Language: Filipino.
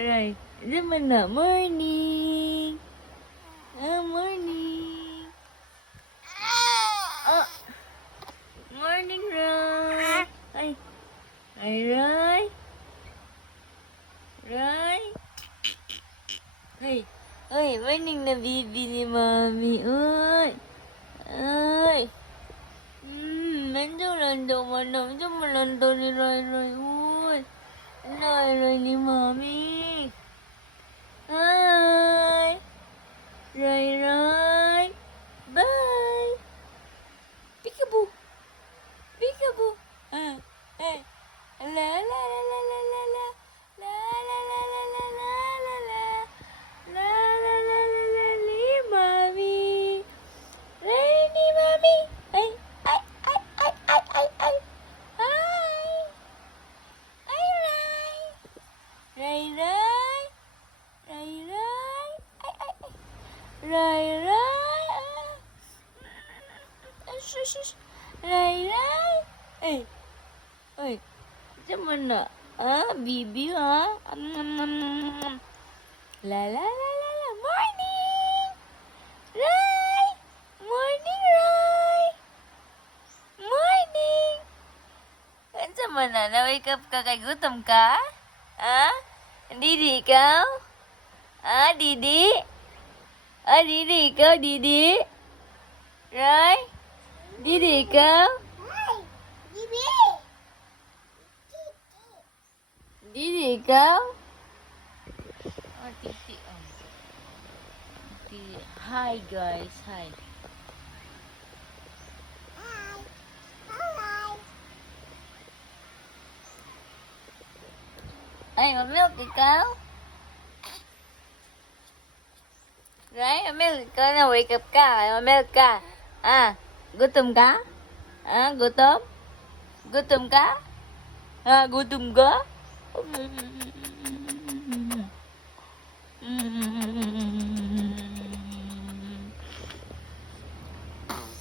Alright, naman na. Morning! Morning! Oh! Morning, Roy! Ay, Roy! Roy! Morning na bibi ni Mami. Ay! Nandun malando ni Roy. Roy ni Mami. Hi! Roy! Bye! Peekaboo! Peekaboo! Hey! La la la la la la la. La la la la la la la la. La la la la la ni Mami. Ray ni Mami. Ay! Hi! Hi, Ray! Ray! Shush! Ray! Ay! Diyan na. Bibi ha? La la la la la. Morning! Ray! Morning, Ray! Morning! Diyan na. Na-wake up ka kay gutom ka? Didi ikaw? Didi? Didi ikaw, Didi? Ray? Didi ikaw? Didi ikaw? Titi. Hi guys, hi. Ay, mamilk ikaw? Ray, mamilk ikaw na, wake up ka. Mamilk ka. Gutom ka? Gutom? Gutom ka? Gutom ka?